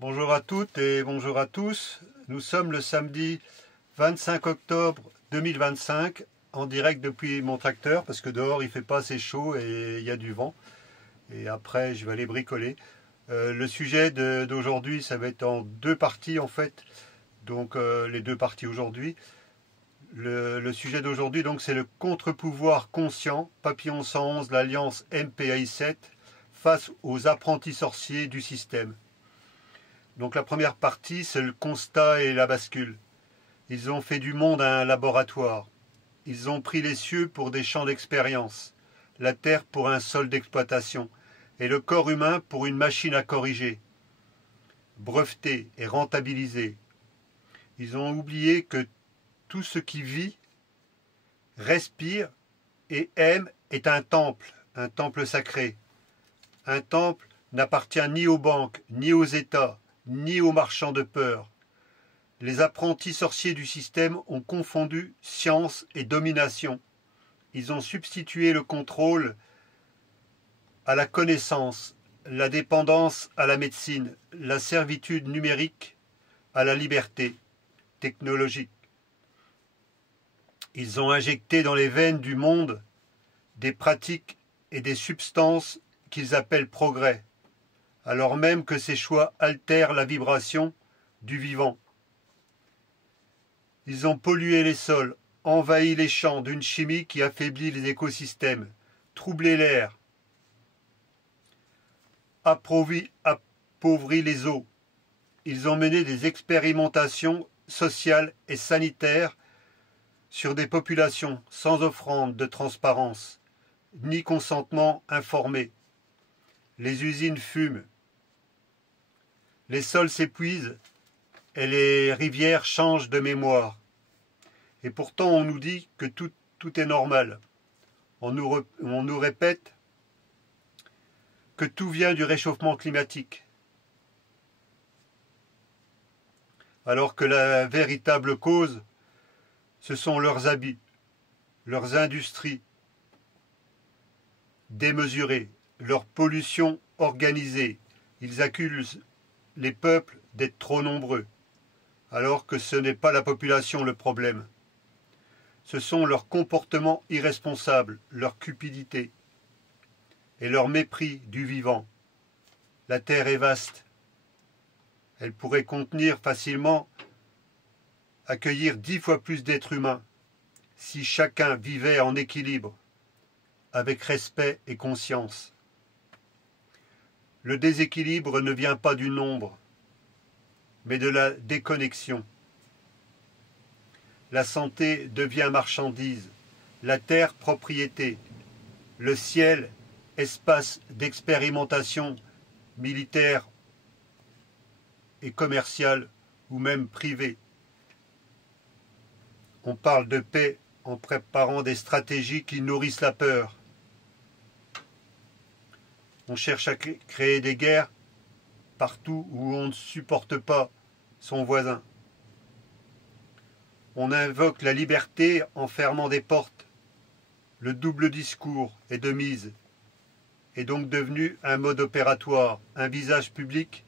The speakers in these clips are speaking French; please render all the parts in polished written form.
Bonjour à toutes et bonjour à tous. Nous sommes le samedi 25 octobre 2025 en direct depuis mon tracteur parce que dehors il fait pas assez chaud et il y a du vent. Et après je vais aller bricoler. Le sujet d'aujourd'hui ça va être en deux parties en fait. Donc les deux parties aujourd'hui. Le sujet d'aujourd'hui donc c'est le contre-pouvoir conscient, Papillon 111, l'alliance MPAI7 face aux apprentis sorciers du système. Donc la première partie, c'est le constat et la bascule. Ils ont fait du monde un laboratoire. Ils ont pris les cieux pour des champs d'expérience, la terre pour un sol d'exploitation, et le corps humain pour une machine à corriger, breveter et rentabiliser. Ils ont oublié que tout ce qui vit, respire et aime est un temple sacré. Un temple n'appartient ni aux banques, ni aux États, ni aux marchands de peur. Les apprentis sorciers du système ont confondu science et domination. Ils ont substitué le contrôle à la connaissance, la dépendance à la médecine, la servitude numérique à la liberté technologique. Ils ont injecté dans les veines du monde des pratiques et des substances qu'ils appellent progrès, alors même que ces choix altèrent la vibration du vivant. Ils ont pollué les sols, envahi les champs d'une chimie qui affaiblit les écosystèmes, troublé l'air, appauvri les eaux. Ils ont mené des expérimentations sociales et sanitaires sur des populations sans offrande de transparence, ni consentement informé. Les usines fument, les sols s'épuisent et les rivières changent de mémoire. Et pourtant on nous dit que tout est normal. On nous répète que tout vient du réchauffement climatique. Alors que la véritable cause, ce sont leurs habits, leurs industries démesurées, leur pollution organisée. Ils accusent les peuples d'être trop nombreux, alors que ce n'est pas la population le problème. Ce sont leurs comportements irresponsables, leur cupidité et leur mépris du vivant. La terre est vaste. Elle pourrait contenir facilement, accueillir 10 fois plus d'êtres humains si chacun vivait en équilibre, avec respect et conscience. Le déséquilibre ne vient pas du nombre, mais de la déconnexion. La santé devient marchandise, la terre propriété, le ciel espace d'expérimentation militaire et commerciale ou même privée. On parle de paix en préparant des stratégies qui nourrissent la peur. On cherche à créer des guerres partout où on ne supporte pas son voisin. On invoque la liberté en fermant des portes. Le double discours est de mise, est donc devenu un mode opératoire, un visage public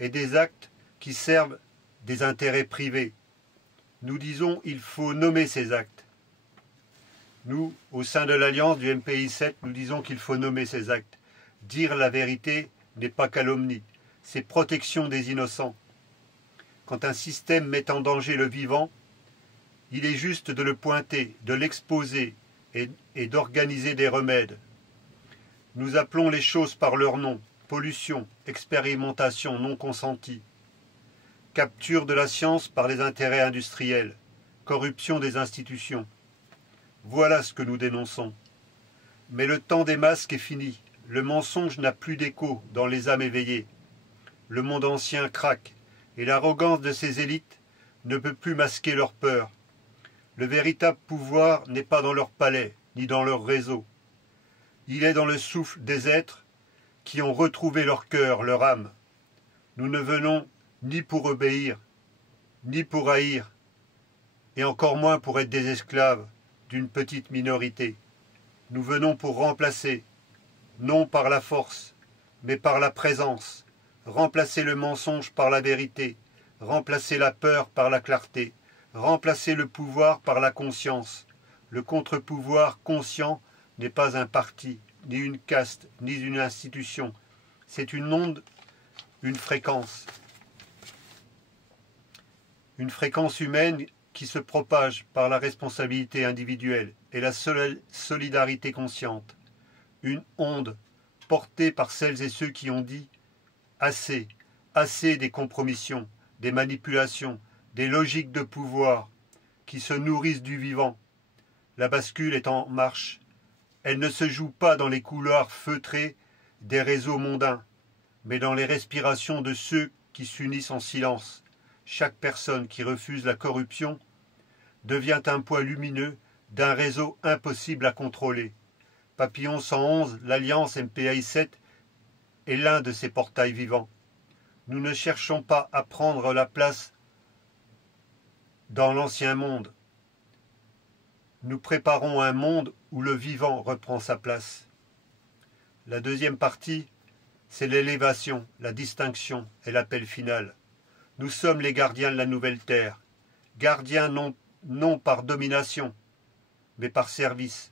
et des actes qui servent des intérêts privés. Nous disons il faut nommer ces actes. Nous, au sein de l'Alliance du MPI7, nous disons qu'il faut nommer ces actes. Dire la vérité n'est pas calomnie, c'est protection des innocents. Quand un système met en danger le vivant, il est juste de le pointer, de l'exposer et d'organiser des remèdes. Nous appelons les choses par leur nom, pollution, expérimentation non consentie, capture de la science par les intérêts industriels, corruption des institutions. Voilà ce que nous dénonçons. Mais le temps des masques est fini. Le mensonge n'a plus d'écho dans les âmes éveillées. Le monde ancien craque, et l'arrogance de ces élites ne peut plus masquer leur peur. Le véritable pouvoir n'est pas dans leur palais, ni dans leur réseau. Il est dans le souffle des êtres qui ont retrouvé leur cœur, leur âme. Nous ne venons ni pour obéir, ni pour haïr, et encore moins pour être des esclaves d'une petite minorité. Nous venons pour remplacer, non par la force, mais par la présence, remplacez le mensonge par la vérité, remplacez la peur par la clarté, remplacez le pouvoir par la conscience. Le contre-pouvoir conscient n'est pas un parti, ni une caste, ni une institution. C'est une onde, une fréquence. Une fréquence humaine qui se propage par la responsabilité individuelle et la solidarité consciente. Une onde portée par celles et ceux qui ont dit « assez, assez des compromissions, des manipulations, des logiques de pouvoir qui se nourrissent du vivant. La bascule est en marche. Elle ne se joue pas dans les couloirs feutrés des réseaux mondains, mais dans les respirations de ceux qui s'unissent en silence. Chaque personne qui refuse la corruption devient un point lumineux d'un réseau impossible à contrôler. Papillon 111, l'Alliance MPAI 7 est l'un de ces portails vivants. Nous ne cherchons pas à prendre la place dans l'ancien monde. Nous préparons un monde où le vivant reprend sa place. La deuxième partie, c'est l'élévation, la distinction et l'appel final. Nous sommes les gardiens de la nouvelle terre, gardiens non par domination, mais par service.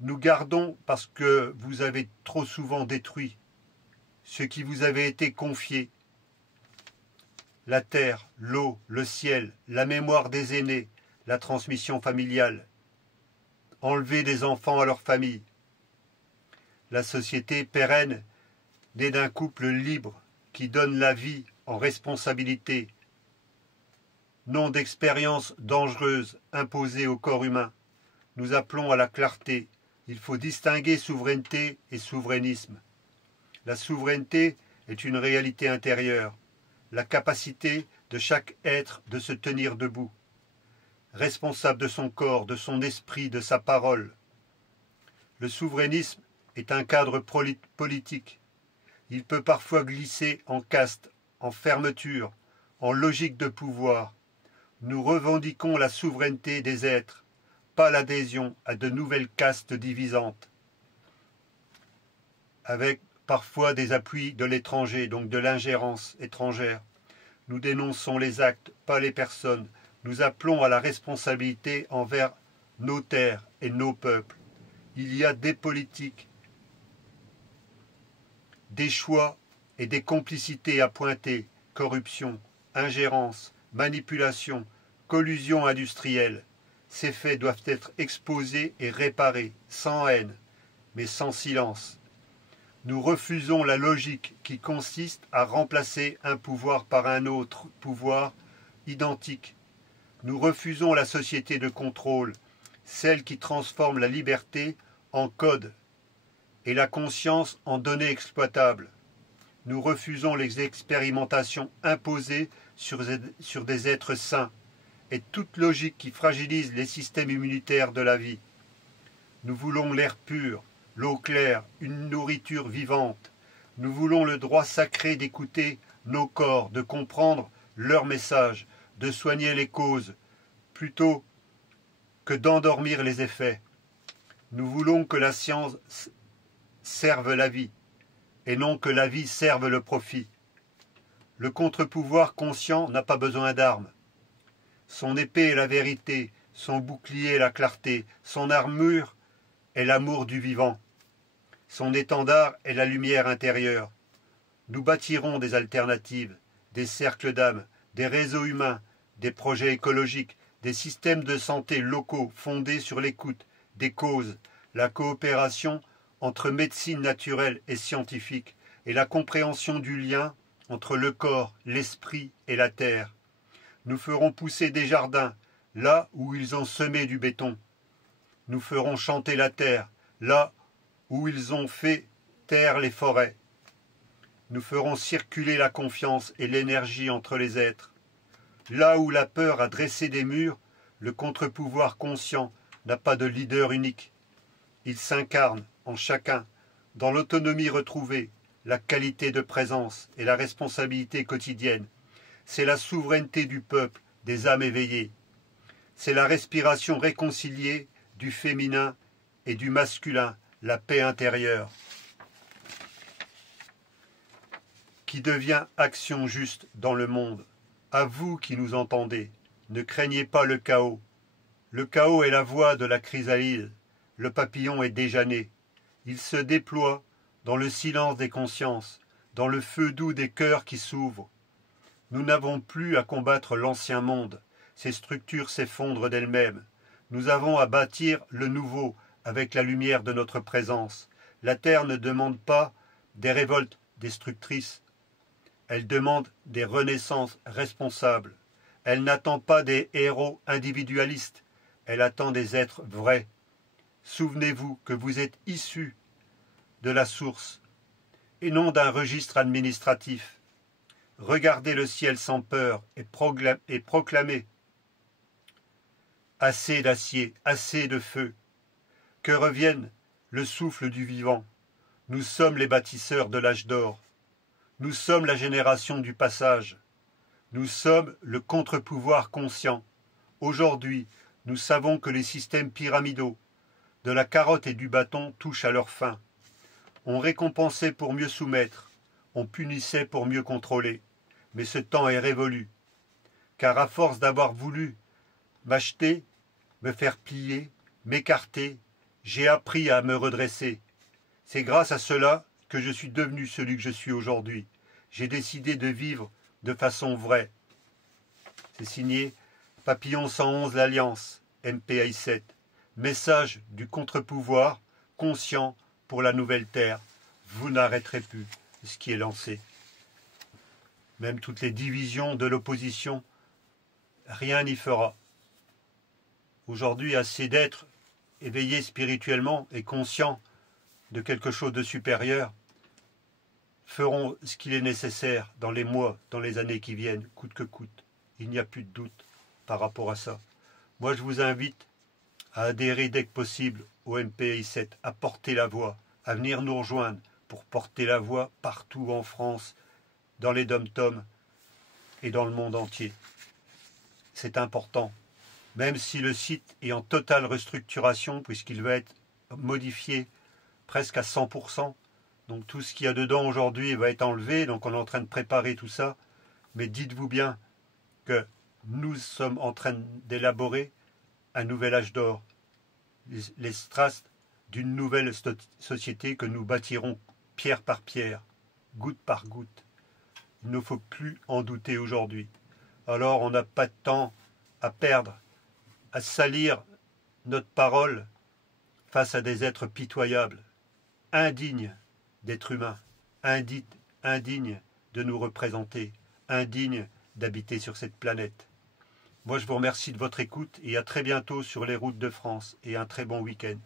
Nous gardons parce que vous avez trop souvent détruit ce qui vous avait été confié. La terre, l'eau, le ciel, la mémoire des aînés, la transmission familiale. Enlever des enfants à leur famille. La société pérenne, née d'un couple libre qui donne la vie en responsabilité, non d'expériences dangereuses imposées au corps humain. Nous appelons à la clarté. Il faut distinguer souveraineté et souverainisme. La souveraineté est une réalité intérieure, la capacité de chaque être de se tenir debout, responsable de son corps, de son esprit, de sa parole. Le souverainisme est un cadre politique. Il peut parfois glisser en caste, en fermeture, en logique de pouvoir. Nous revendiquons la souveraineté des êtres, pas l'adhésion à de nouvelles castes divisantes, avec parfois des appuis de l'étranger, donc de l'ingérence étrangère. Nous dénonçons les actes, pas les personnes. Nous appelons à la responsabilité envers nos terres et nos peuples. Il y a des politiques, des choix et des complicités à pointer, corruption, ingérence, manipulation, collusion industrielle. Ces faits doivent être exposés et réparés, sans haine, mais sans silence. Nous refusons la logique qui consiste à remplacer un pouvoir par un autre pouvoir identique. Nous refusons la société de contrôle, celle qui transforme la liberté en code et la conscience en données exploitables. Nous refusons les expérimentations imposées sur des êtres sains et toute logique qui fragilise les systèmes immunitaires de la vie. Nous voulons l'air pur, l'eau claire, une nourriture vivante. Nous voulons le droit sacré d'écouter nos corps, de comprendre leur message, de soigner les causes, plutôt que d'endormir les effets. Nous voulons que la science serve la vie, et non que la vie serve le profit. Le contre-pouvoir conscient n'a pas besoin d'armes. Son épée est la vérité, son bouclier est la clarté, son armure est l'amour du vivant. Son étendard est la lumière intérieure. Nous bâtirons des alternatives, des cercles d'âme, des réseaux humains, des projets écologiques, des systèmes de santé locaux fondés sur l'écoute, des causes, la coopération entre médecine naturelle et scientifique et la compréhension du lien entre le corps, l'esprit et la terre. Nous ferons pousser des jardins là où ils ont semé du béton. Nous ferons chanter la terre là où ils ont fait taire les forêts. Nous ferons circuler la confiance et l'énergie entre les êtres. Là où la peur a dressé des murs, le contre-pouvoir conscient n'a pas de leader unique. Il s'incarne en chacun, dans l'autonomie retrouvée, la qualité de présence et la responsabilité quotidienne. C'est la souveraineté du peuple, des âmes éveillées. C'est la respiration réconciliée du féminin et du masculin, la paix intérieure. qui devient action juste dans le monde. À vous qui nous entendez, ne craignez pas le chaos. Le chaos est la voix de la chrysalide. Le papillon est déjà né. Il se déploie dans le silence des consciences, dans le feu doux des cœurs qui s'ouvrent. Nous n'avons plus à combattre l'ancien monde. Ces structures s'effondrent d'elles-mêmes. Nous avons à bâtir le nouveau avec la lumière de notre présence. La Terre ne demande pas des révoltes destructrices. Elle demande des renaissances responsables. Elle n'attend pas des héros individualistes. Elle attend des êtres vrais. Souvenez-vous que vous êtes issus de la source et non d'un registre administratif. Regardez le ciel sans peur et proclamez assez d'acier, assez de feu, que revienne le souffle du vivant. Nous sommes les bâtisseurs de l'âge d'or. Nous sommes la génération du passage. Nous sommes le contre-pouvoir conscient. Aujourd'hui, nous savons que les systèmes pyramidaux de la carotte et du bâton touchent à leur fin. On récompensait pour mieux soumettre, on punissait pour mieux contrôler. Mais ce temps est révolu, car à force d'avoir voulu m'acheter, me faire plier, m'écarter, j'ai appris à me redresser. C'est grâce à cela que je suis devenu celui que je suis aujourd'hui. J'ai décidé de vivre de façon vraie. C'est signé Papillon 111 l'Alliance, MPI 7. Message du contre-pouvoir, conscient pour la nouvelle terre. Vous n'arrêterez plus ce qui est lancé. Même toutes les divisions de l'opposition, rien n'y fera. Aujourd'hui, assez d'êtres éveillés spirituellement et conscients de quelque chose de supérieur feront ce qu'il est nécessaire dans les mois, dans les années qui viennent, coûte que coûte. Il n'y a plus de doute par rapport à ça. Moi, je vous invite à adhérer dès que possible au MPI 7, à porter la voix, à venir nous rejoindre pour porter la voix partout en France, dans les dom-toms et dans le monde entier. C'est important, même si le site est en totale restructuration, puisqu'il va être modifié presque à 100%. Donc tout ce qu'il y a dedans aujourd'hui va être enlevé, donc on est en train de préparer tout ça. Mais dites-vous bien que nous sommes en train d'élaborer un nouvel âge d'or, les strass d'une nouvelle société que nous bâtirons pierre par pierre, goutte par goutte. Il ne faut plus en douter aujourd'hui. Alors on n'a pas de temps à perdre, à salir notre parole face à des êtres pitoyables, indignes d'être humains, indignes de nous représenter, indignes d'habiter sur cette planète. Moi je vous remercie de votre écoute et à très bientôt sur les routes de France et un très bon week-end.